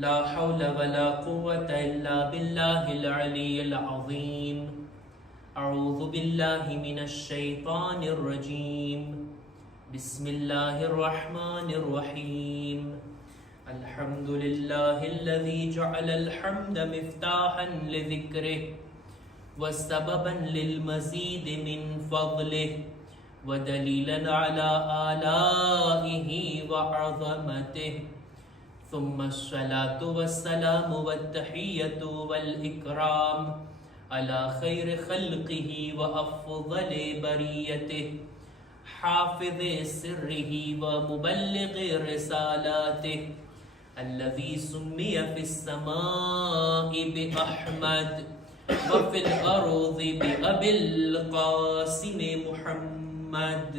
لا حول ولا قوة إلا بالله العلي العظيم. أعوذ بالله من الشيطان الرجيم. بسم الله الرحمن الرحيم. الحمد لله الذي جعل الحمد مفتاحا لذكره وسببا للمزيد من فضله ودليلا على آلائه وعظمته. ثم الصلاة والسلام والتحية والإكرام على خير خلقه وأفضل بريته حافظ سره ومبلغ رسالاته الذي سمي في السماء بأحمد وفي الأرض بأبي القاسم محمد.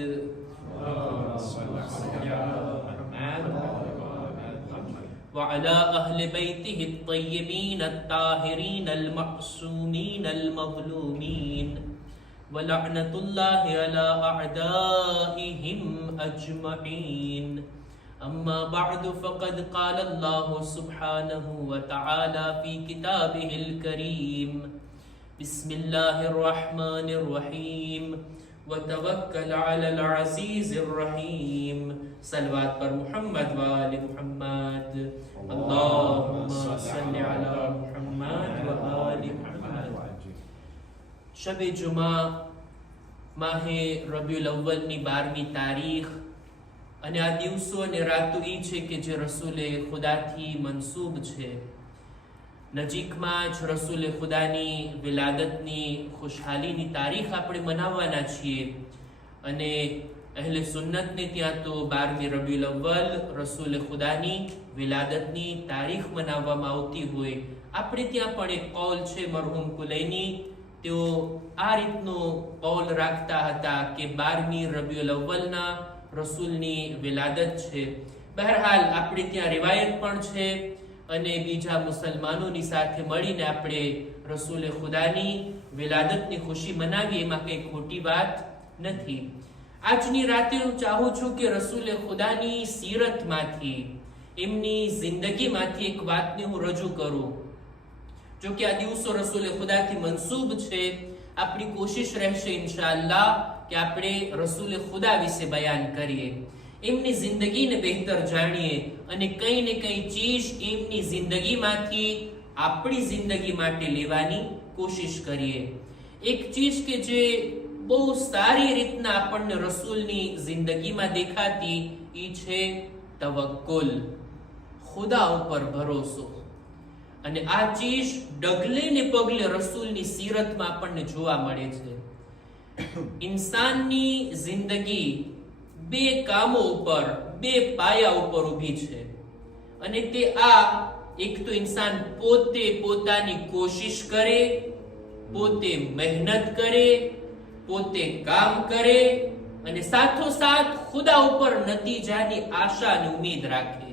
وعلى أهل بيته الطيبين الطاهرين المعصومين المظلومين ولعنة الله على أعدائهم أجمعين. أما بعد فقد قال الله سبحانه وتعالى في كتابه الكريم. بسم الله الرحمن الرحيم. وتوكل على العزيز الرحيم. صلوات پر محمد و آل محمد. اللهم صل على محمد و آل محمد. શબ જુમા માહે રબીઉલ અવ્વલની 12મી તારીખ અને આ દિવસો અને રાતો એ છે કે જે રસૂલે ખુદાથી મનસૂબ છે. નજીકમાં જ રસૂલે ખુદાની વિલાદતની ખુશહાલીની તારીખ આપણે મનાવવાના છીએ અને અહેલે સુન્નતને ત્યાં તો 12મી રબીઉલ અવ્વલ રસૂલે ખુદાની વિલાદતની તારીખ મનાવવામાં આવતી હોય. આપણે ત્યાં પણ એક કૌલ છે મરહૂમ કુલૈની, તેઓ આ રીતનો કૌલ રાખતા હતા કે 12મી રબીઉલ અવ્વલના રસૂલની વિલાદત છે. બહરહાલ આપણે ત્યાં રિવાયત પણ છે અને બીજા મુસલમાનોની સાથે મળીને આપણે રસૂલે ખુદાની વિલાદતની ખુશી મનાવીએ, એમાં કંઈ ખોટી વાત નથી. આજની રાતે હું ચાહું છું કે રસૂલે ખુદાની સીરતમાંથી, એમની જિંદગીમાંથી એક વાતને હું રજૂ કરું. જો કે આ દિવસો રસૂલે ખુદાથી મનસૂબ છે, આપણી કોશિશ રહેશે ઇન્શાઅલ્લાહ કે આપણે રસૂલે ખુદા વિશે બયાન કરીએ, એમની જિંદગીને બહેતર જાણીએ અને કંઈ ને કંઈ ચીજ એમની જિંદગીમાંથી આપણી જિંદગી માટે લેવાની કોશિશ કરીએ. એક ચીજ કે જે બહુ સારી રીતના આપણને રસૂલની જિંદગીમાં દેખાતી એ છે તવક્કુલ, ખુદા ઉપર ભરોસો. અને આ ચીજ ડગલે ને પગલે રસૂલની સીરતમાં આપણને જોવા મળે છે. ઇન્સાનની જિંદગી બે કામો ઉપર, બે પાયા ઉપર ઊભી છે અને તે આ એક તો ઇન્સાન પોતે પોતાની કોશિશ કરે, પોતે મહેનત કરે, પોતે કામ કરે અને સાથોસાથ ખુદા ઉપર નતીજાની આશા અને ઉમ્મીદ રાખે,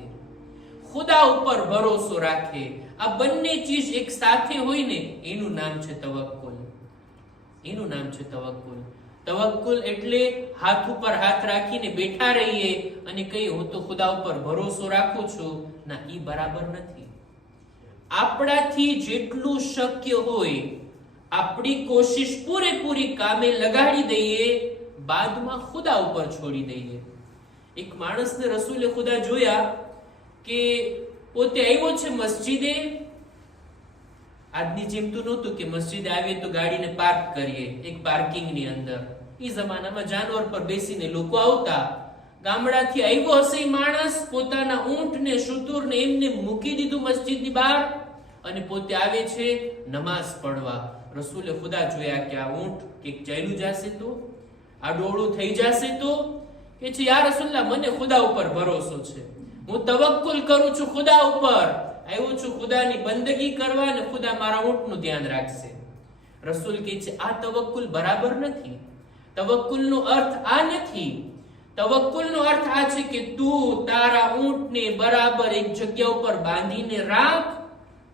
ખુદા ઉપર ભરોસો રાખે. આ બંને ચીજ એક સાથે હોય ને એનું નામ છે તવક્કુલ. એનું નામ છે તવક્કુલ. તવક્કુલ એટલે હાથ ઉપર હાથ રાખીને બેઠા રહીએ અને કહીએ હું તો ખુદા ઉપર ભરોસો રાખું છું. ના, ઈ બરાબર નથી. આપણાથી જેટલું શક્ય હોય આપણી કોશિશ પૂરેપૂરી કામે લગાડી દઈએ, બાદમાં ખુદા ઉપર છોડી દઈએ. એક માણસને રસૂલે ખુદા જોયા કે પોતે આવ્યો છે મસ્જિદે. આજની જેમ તો નહોતું કે મસ્જિદે આવીએ તો ગાડીને પાર્ક કરીએ એક પાર્કિંગની અંદર. એ જમાનામાં જાનવર પર બેસીને લોકો આવતા. ગામડાથી આવ્યો હશે માણસ, પોતાના ઊંટને શુતુરને એમને મૂકી દીધું મસ્જિદની બહાર અને પોતે આવે છે નમાઝ પડવા. રસૂલે ખુદા જોયા કે આ ઊંટ કે ચાલ્યું જશે તો, આ ડોળું થઈ જશે તો, કે છે યા રસૂલલ્લાહ મને ખુદા ઉપર ભરોસો છે, હું તવક્કુલ કરું છું ખુદા ઉપર, આવ્યો છું ખુદાની બંદગી કરવા અને ખુદા મારા ઊંટનું ધ્યાન રાખશે. રસૂલ કહે છે આ તવક્કુલ બરાબર નથી. તવક્કુલનો અર્થ આ નથી. તવક્કુલનો અર્થ આ છે કે તું તારા ઊંટને બરાબર એક જગ્યા ઉપર બાંધીને રાખ,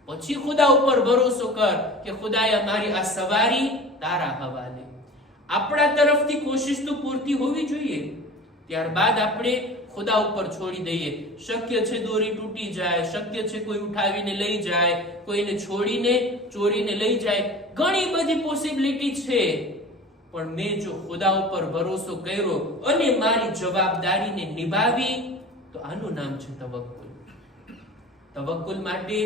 પછી ખુદા ઉપર ભરોસો કર કે ખુદાએ મારી આ સવારી તારા હવાલે. આપણા તરફથી કોશિશ તો પૂરતી હોવી જોઈએ, ત્યારબાદ આપણે ખુદા ઉપર છોડી દઈએ. શક્ય છે દોરી તૂટી જાય, શક્ય છે કોઈ ઉઠાવીને લઈ જાય, કોઈને છોડીને ચોરીને લઈ જાય, ઘણી બધી પોસિબિલિટી છે. પણ મેં જો ખુદા ઉપર ભરોસો કર્યો અને મારી જવાબદારીને નિભાવી તો આનું નામ છે તવક્કુલ. તવક્કુલ માટે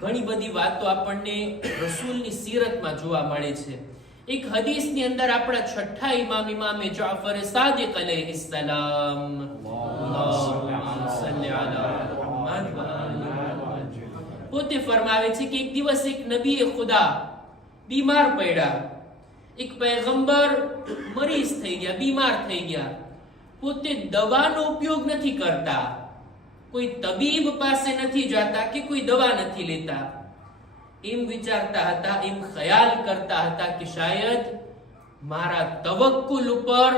ઘણી બધી વાતો આપણને રસૂલની સીરતમાં જોવા મળે છે. એક હદીસની અંદર આપણા છઠ્ઠા ઇમામે જાફર સાદિક અલૈહિસ સલામ પોતે ફરમાવે છે કે એક દિવસ એક નબીએ ખુદા બીમાર પડ્યા. એક પૈગંબર મરીઝ થઈ ગયા, બીમાર થઈ ગયા. પોતે દવાનો ઉપયોગ નથી કરતા, કોઈ તબીબ પાસે નથી જતા કે કોઈ દવા નથી લેતા. એમ વિચારતા હતા, એમ ખ્યાલ કરતા હતા કે શાયદ મારા તવક્કુલ ઉપર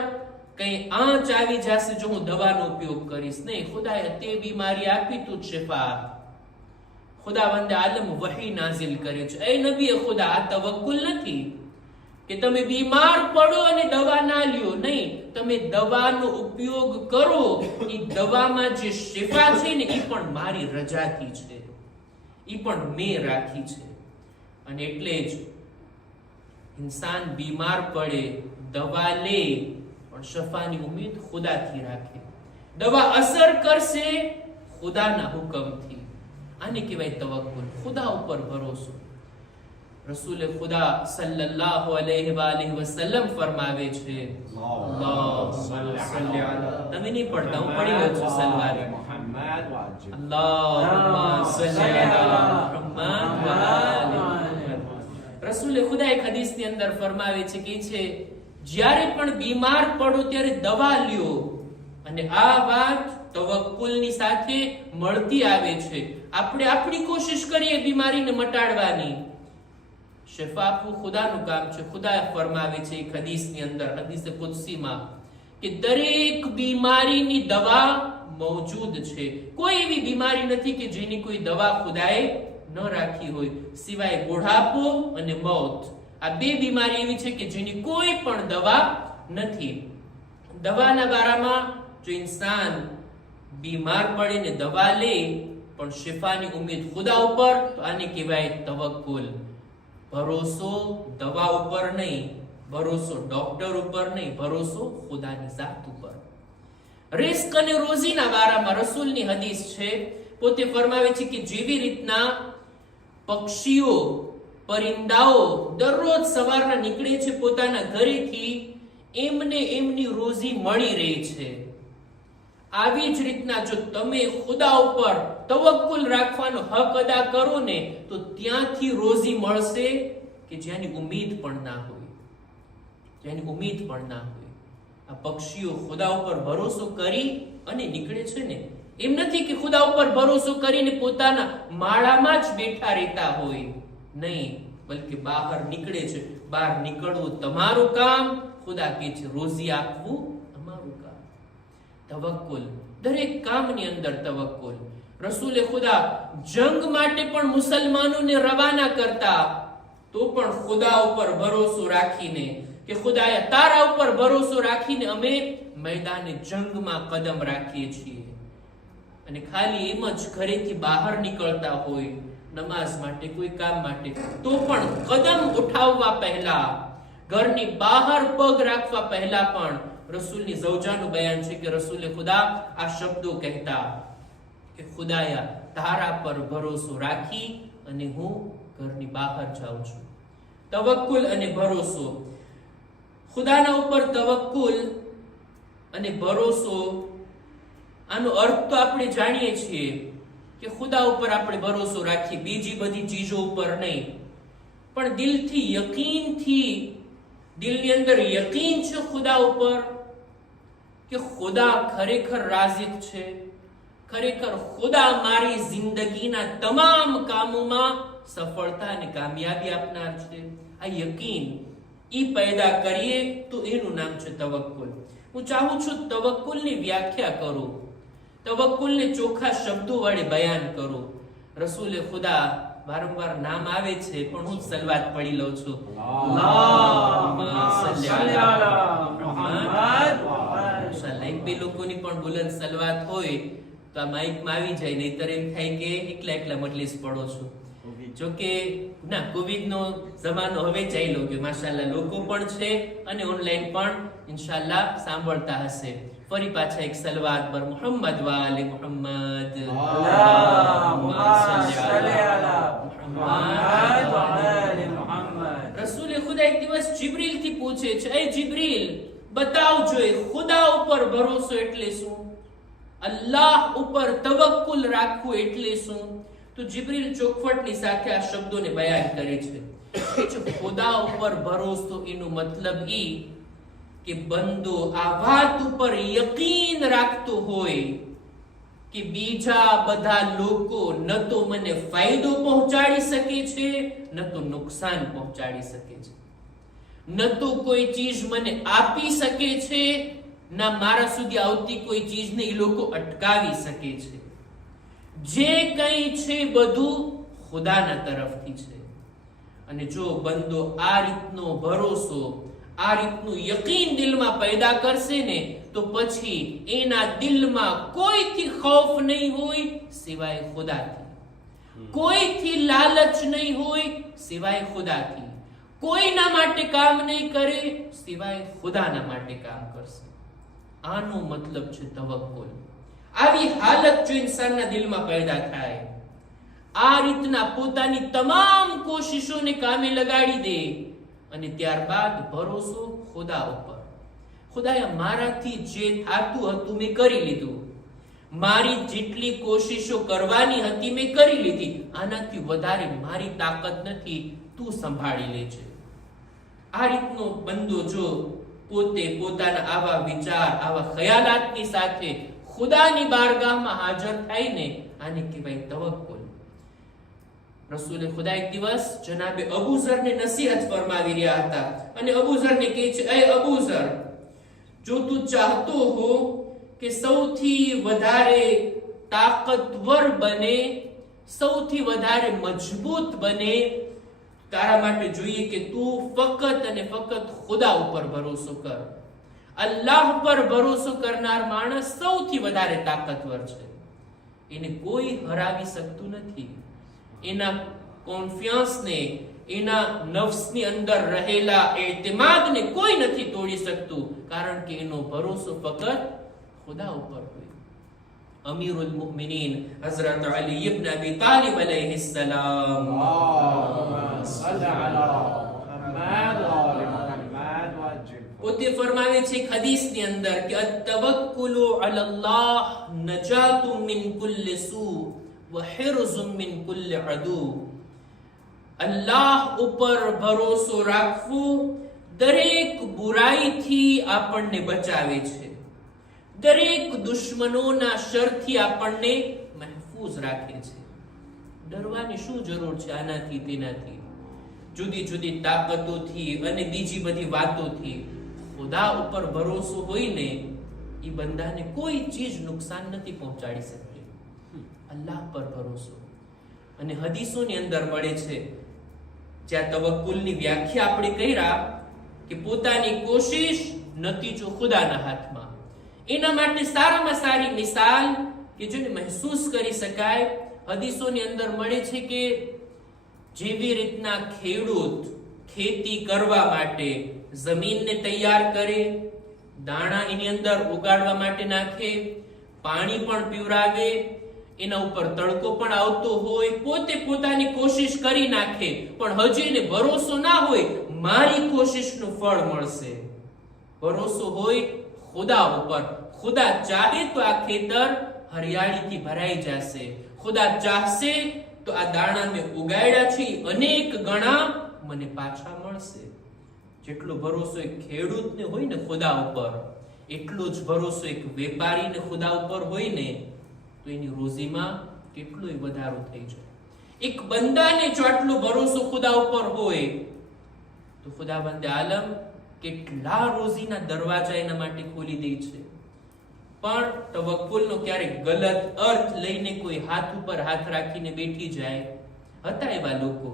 કઈ આંચ આવી જશે જો હું દવાનો ઉપયોગ કરીશ. નહીં, ખુદાએ તે બીમારી આપી તું શિફા. ખુદાવંદે આલમ વહી નાઝિલ કરે છે, એ નબી ખુદા, આ તવક્કુલ નથી કે તમે બીમાર પડો અને દવા ના લ્યો. નહીં, તમે દવાનો ઉપયોગ કરો. એ દવામાં જે શિફા છે ને એ પણ મારી રજાથી છે, એ પણ મેં રાખી છે. અને એટલે જ ઇન્સાન બીમાર પડે, દવા લે, પણ શફાની ઉમ્મીદ ખુદાથી રાખે. દવા અસર કરશે ખુદાના હુકમથી. આને કહેવાય તવક્કુલ, ખુદા ઉપર ભરોસો. રસૂલે ખુદા સલ્લલ્લાહુ અલૈહિ વાલિહિ વસલ્લમ ફરમાવે છે, તમે નહીં પડતા, હું પડી ગયો છું સલવાર. અલ્લાહુમ્મા સલ્લી અલા મુહમ્મદ વ આલિ મુહમ્મદ. રસૂલે ખુદા એક હદીસની અંદર ફરમાવે છે કે જ્યારે પણ બીમાર પડો ત્યારે દવા લ્યો. અને આ વાત તવક્કુલની સાથે મળતી આવે છે. આપણે આપણી કોશિશ કરીએ બીમારીને મટાડવાની, શિફા આપવું ખુદાનું કામ છે. ખુદા ફરમાવે છે એક હદીસની અંદર, હદીસ કુદસીમાં, કે દરેક બીમારીની દવા મૌજૂદ છે. કોઈ એવી બીમારી નથી કે જેની કોઈ દવા ખુદાએ ન રાખી હોય, સિવાય બુઢાપો અને મોત. આ બે બીમારી એવી છે કે જેની કોઈ પણ દવા નથી. દવાના બારામાં જો ઇન્સાન બીમાર પડે ને દવા લે પણ શિફાની ઉમ્મીદ ખુદા ઉપર, તો આને કહેવાય તવક્કુલ. ભરોસો દવા ઉપર નહીં, ભરોસો ડોક્ટર ઉપર નહીં, ભરોસો ખુદાની ઝાત ઉપર. રિસ્ક અને રોઝીના બારામાં રસૂલની હદીસ છે, પોતે ફરમાવે છે કે જેવી રીતના પક્ષીઓ, પરિંદાઓ દરરોજ સવારના નીકળે છે પોતાના ઘરેથી, એમને એમની રોઝી મળી રહે છે, આવી જ રીતના જો તમે ખુદા ઉપર તવક્કુલ રાખવાનો હક અદા કરો ને તો ત્યાંથી રોઝી મળશે કે જેની ઉમ્મીદ પણ ના હોય, જેની ઉમ્મીદ પણ ના હોય. આ પક્ષીઓ ખુદા ઉપર ભરોસો કરી અને નીકળે છે ને, એમ નથી કે ખુદા ઉપર ભરોસો કરીને પોતાના માળામાં જ બેઠા રહેતા હોય, નહીં, બલકે બહાર નીકળે છે. બહાર નીકળવું તમારું કામ, ખુદા કહે છે રોઝી આપવું અમારું કામ. તવક્કુલ દરેક કામની અંદર તવક્કુલ. રસૂલે ખુદા જંગ માટે પણ મુસલમાનોને રવાના કરતા તો પણ ખુદા ઉપર ભરોસો રાખીને કે ખુદાએ તારા ઉપર ભરોસો રાખીને અમે મેદાને જંગમાં કદમ રાખીએ છીએ. અને ખાલી એમ જ ઘરેથી બહાર નીકળતા હોય નમાઝ માટે, કોઈ કામ માટે, તો પણ કદમ ઉઠાવવા પહેલા, ઘરની બહાર પગ રાખવા પહેલા પણ રસૂલની ઝૌજાનું બયાન છે કે રસૂલે ખુદા આ શબ્દો કહેતા કે ખુદાયા તારા પર ભરોસો રાખી અને હું ઘરની બહાર જાઉં છું. તવક્કુલ અને ભરોસો. ખુદાના ઉપર તવક્કુલ અને ભરોસો, આનો અર્થ તો આપણે જાણીએ છીએ કે ખુદા ઉપર આપણે ભરોસો રાખીએ, બીજી બધી ચીજો ઉપર નહીં, પણ દિલથી, યકીનથી, દિલની અંદર યકીન છે ખુદા ઉપર કે ખુદા ખરેખર રાઝિક છે, ખરેખર ખુદા મારી જિંદગીના તમામ કામોમાં સફળતા અને કામયાબી આપનાર છે. આ યકીન ઈ પેદા કરીએ તો એનું નામ છે તવક્કુલ. હું ચાહું છું તવક્કુલની વ્યાખ્યા કરું, તવક્કુલને ચોખ્ખા શબ્દો વડે બયાન કરું. રસૂલે ખુદા વારંવાર નામ આવે છે પણ હું સલવાત પડી લઉં છું. અલ્લાહુમ્મા સલ્લી અલા મુહમ્મદ. એક બે લોકોની પણ બુલંદ સલવાત હોય તો આ માઇકમાં આવી જાય, નહીતર એમ થાય કે એકલા એકલા મજલિસ પડો છો. જો કે ના, કોવિડ નો જમાનો હવે ચાલ્યો ગયો માશાઅલ્લાહ, લોકો પણ છે અને ઓનલાઈન પણ ઇન્શાઅલ્લાહ સાંભળતા હશે. ફરી પાછા એક સલવાત પર મુહમ્મદ વાલે મુહમ્મદ, અલ્લાહુમ્મા સલ્લી અલા મુહમ્મદ વ આલે મુહમ્મદ. રસૂલે ખુદા એક દિવસ જિબ્રીલ થી પૂછે છે, એ જિબ્રીલ બતાવજો ખુદા ઉપર ભરોસો એટલે શું, અલ્લાહ ઉપર તવક્કુલ રાખવું એટલે શું? તો જિબ્રીલ ચોખવટની સાથે આ શબ્દોને બયાન કરે છે. ખુદા ઉપર ભરોસો એનો મતલબ ઈ કે બંદો આ વાત ઉપર યકીન રાખતો હોય કે બીજા બધા લોકો ન તો મને ફાયદો પહોંચાડી શકે છે, ન તો નુકસાન પહોંચાડી શકે છે, ન તો કોઈ ચીજ મને આપી શકે છે, ના મારા સુધી આવતી કોઈ ચીજને એ લોકો અટકાવી શકે છે. જે કંઈ છે બધું ખુદાના તરફથી છે. અને જો બંદો આ રીતનો ભરોસો, આ રીતનું યકીન દિલમાં પેદા કરશે ને, તો પછી એના દિલમાં કોઈથી ખૌફ નહીં હોય સિવાય ખુદાથી, કોઈથી લાલચ નહીં હોય સિવાય ખુદાથી, કોઈના માટે કામ નહીં કરે સિવાય ખુદાના માટે કામ કરશે. આનો મતલબ છે તવક્કુલ. આવી હાલત જો ઇન્સાનના દિલમાં પેદા થાય, આ રીતના પોતાની તમામ કોશિશોને કામે લગાડી દે અને ત્યારબાદ ભરોસો ખુદા ઉપર, ખુદાએ મારાથી જે થાતું હતું મેં કરી લીધું, મારી જેટલી કોશિશો કરવાની હતી મેં કરી લીધી, આનાથી વધારે મારી તાકાત નથી, તું સંભાળી લેજે. આ રીતનો બંદો જો પોતે પોતાના આવા વિચાર, આવા ખ્યાલાતની સાથે ખુદાની બારગાહમાં હાજર થાય ને, આને કહેવાય તવક્કુલ. રસૂલે ખુદા એક દિવસ જનાબે અબુ ઝરને નસીહત ફરમાવી રહ્યા હતા અને અબુ ઝરને કહે છે, એ અબુ ઝર, જો તું ચાહતો હો કે સૌથી વધારે તાકાતવર બને, સૌથી વધારે મજબૂત બને, તારા માટે જોઈએ કે તું ફક્ત અને ફક્ત ખુદા ઉપર ભરોસો કર. અલ્લાહ પર ભરોસો કરનાર માણસ સૌથી વધારે તાકાતવર છે. એને કોઈ હરાવી શકતું નથી. એના કોન્ફિડન્સને, એના નફ્સની અંદર રહેલા એતમાદને કોઈ નથી તોડી શકતું, કારણ કે એનો ભરોસો ફક્ત ખુદા ઉપર હોય. અમીરુલ મુમિનીન હઝરત અલી ઇબ્ન અબી તાલિબ અલૈહિસ સલામ, પોતે ફરમાવે છે હદીસની અંદર કે અતવક્કુલુ અલલ્લાહ નજાતુમ મિન કુલ્લિ સૂ વ હિર્ઝુમ મિન કુલ્લિ અદુ. અલ્લાહ ઉપર ભરોસો રાખવું દરેક બુરાઈથી આપણને બચાવે છે, દરેક દુશ્મનોના શરથી આપણને મહેફૂઝ રાખે છે. ડરવાની શું જરૂર છે આનાથી તેનાથી? જુદી જુદી તાકાતોથી અને બીજી બધી વાતોથી ખુદા ઉપર ભરોસો હોય ને, એ બંદાને કોઈ ચીજ નુકસાન નથી પહોંચાડી શકતી. અલ્લાહ પર ભરોસો. અને હદીસોની અંદર મળે છે, જ્યાં તવક્કુલની વ્યાખ્યા આપણે કર્યા કે પોતાની કોશિશ, નતીજો ખુદાના હાથમાં. એના માટે સારામાં સારી મિસાલ કે જેને મહેસૂસ કરી શકાય, હદીસોની અંદર મળે છે કે જેવી રીતના ખેડૂત ખેતી કરવા માટે જમીનને તૈયાર કરે, દાણા એની અંદર ઉગાડવા માટે નાખે, પાણી પણ પીવરાવે, એના ઉપર તડકો પણ આવતો હોય, પોતે પોતાની કોશિશ કરી નાખે, પણ હજી એને ભરોસો ના હોય મારી કોશિશનું ફળ મળશે. ભરોસો હોય ખુદા ઉપર. ખુદા ચાહે તો આ ખેતર હરિયાળીથી ભરાઈ જશે, ખુદા ચાહશે તો આ દાણા મેં ઉગાડ્યા છે અનેક ગણા મને પાછા મળશે. જેટલો ભરોસો એક ખેડૂતને હોય ને ખુદા ઉપર, એટલો જ ભરોસો એક વેપારીને ખુદા ઉપર હોય ને, તો એની રોજીમાં કેટલોય વધારો થઈ જાય. એક બંદાને જો આટલો ભરોસો ખુદા ઉપર હોય તો ખુદાવંદ આલમ કેટલા રોજીના દરવાજા એના માટે ખોલી દે છે. પણ તવક્કુલનો ક્યારેક ગલત અર્થ લઈને કોઈ હાથ ઉપર હાથ રાખીને બેઠી જાય. હતા એવા લોકો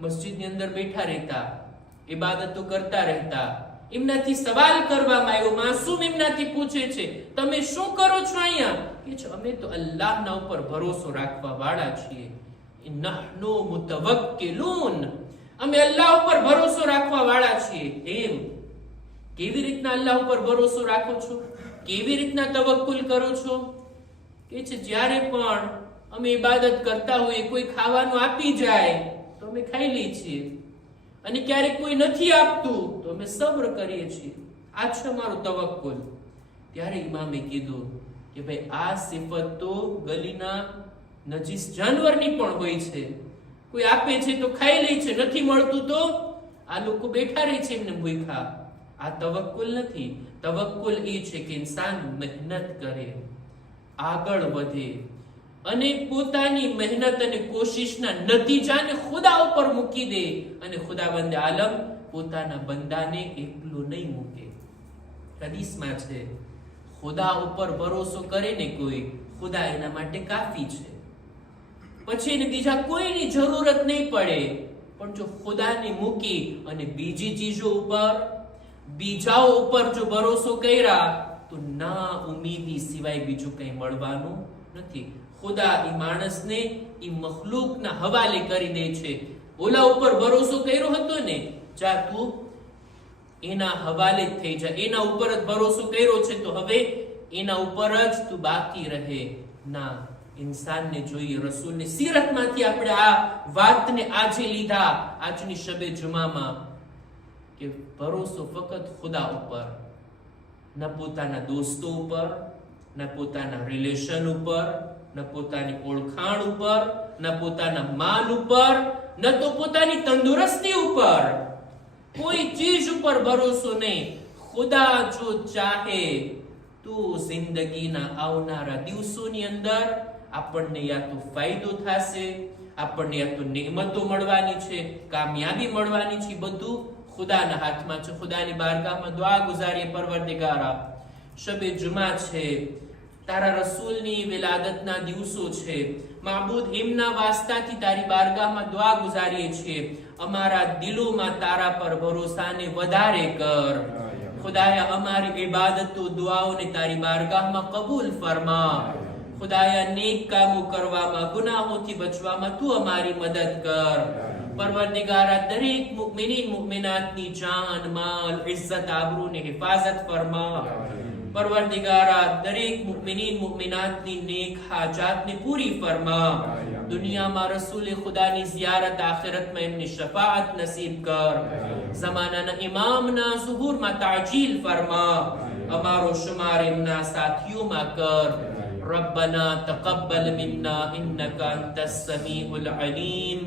મસ્જિદની અંદર બેઠા રહેતા, ઇબાદતો કરતા રહેતા, એમનાથી સવાલ કરવામાં આવ્યો. માસૂમ એમનાથી પૂછે છે, તમે શું કરો છો અહીંયા? કે છે, અમે તો અલ્લાહના ઉપર ભરોસો રાખવા વાળા છીએ. નહનુ મુતવક્કિલૂન, અમે અલ્લાહ ઉપર ભરોસો રાખવા વાળા છીએ. એમ કેવી રીતના અલ્લાહ ઉપર ભરોસો રાખો છો? કેવી રીતના તવક્કુલ કરો છો? કે છે, જ્યારે પણ અમે ઇબાદત કરતા હોઈએ, કોઈ ખાવાનું આપી જાય તો અમે ખાઈ લઈએ છીએ, અને ક્યારેક કોઈ નથી આપતું તો અમે સબ્ર કરીએ છીએ. આ છે અમારું તવક્કુલ. ત્યારે ઇમામે કીધું કે ભાઈ, આ સિફત તો ગલીના નજીસ જાનવરની પણ હોય છે. કોઈ આપે છે તો ખાઈ લે છે, નથી મળતું તો આ લોકો બેઠા રહે છે એમને ભૂખ્યા. આ તવક્કુલ નથી. તવક્કુલ એ છે કે ઇન્સાન મહેનત કરે, આગળ વધે, અને પોતાની મહેનત અને કોશિશના નતીજાને ખુદા ઉપર મૂકી દે, અને ખુદાવંદ આલમ પોતાના બંદાને એકલું નહીં મૂકે. હદીસમાં છે, ખુદા ઉપર ભરોસો કરે ને કોઈ, ખુદા એના માટે કાફી છે, પછી એને બીજા કોઈની જરૂરત નહીં પડે. પણ જો ખુદાને મૂકી અને બીજી ચીજો ઉપર, બીજાઓ ઉપર જો ભરોસો કર્યા તો ના ઉમીદી સિવાય બીજું કંઈ મળવાનું નથી. ખુદા એ માણસને એ મખલૂકના હવાલે કરી દે છે. ઓલા ઉપર ભરોસો કર્યો હતો ને, જા તું એના હવાલે જ થઈ જા, એના ઉપર જ ભરોસો કર્યો છે તો હવે એના ઉપર જ તું બાકી રહે. ના, ઇન્સાનને જોઈએ. રસૂલની સીરતમાંથી આપણે આ વાતને આજે લીધા આજની શબે જુમામાં, કે ભરોસો ફક્ત ખુદા ઉપર, ન પોતાના દોસ્તો ઉપર, ન પોતાના રિલેશન ઉપર, ન પોતાની ઓળખાણ ઉપર, ન પોતાના માલ ઉપર, ન તો પોતાની તંદુરસ્તી ઉપર, કોઈ ચીજ ઉપર ભરોસો નહીં. ખુદા જો ચાહે તો જિંદગીના આવનારા દિવસોની અંદર આપણને યા તો ફાયદો થશે, આપણને યા તો નિયમતો મળવાની છે, કામયાબી મળવાની છે. બધું ખુદાના હાથમાં છે. ખુદાની બારગાહમાં દુઆ ગુજારીએ, પરવરદિગારા, શબે જુમા છે, તારા રસૂલની વિલાદતના દિવસો છે, માબૂદ એમના વાસ્તાથી તારી બારગાહમાં દુઆ ગુજારીએ છીએ. અમારા દિલોમાં તારા પર ભરોસાને વધારે કર. ખુદાયા, અમારી ઇબાદતો દુઆઓને તારી બારગાહમાં કબૂલ ફરમા. ખુદાયા, નેક કામો કરવામાં, ગુનાહોથી બચવામાં તું અમારી મદદ કર. પરવરદિગારા, દરેક મુમિનીન મુમિનાતની જાન, માલ, ઇઝ્ઝત, આબરૂની હિફાજત ફરમા. પરવરદિગારા, દરેક મુમિનીન મુમિનાતની નેક હાજાતને પૂરી ફરમા. દુનિયામાં રસૂલ ખુદાની ઝિયારત, આખિરતમાં એમની શફાઅત નસીબ કર. ઝમાનાના ઇમામના ઝુહૂરમાં તાજીલ ફરમા. અમારો શુમાર એમના સાથીઓમાં કર. ربنا تقبل منا إنك أنت السميع العليم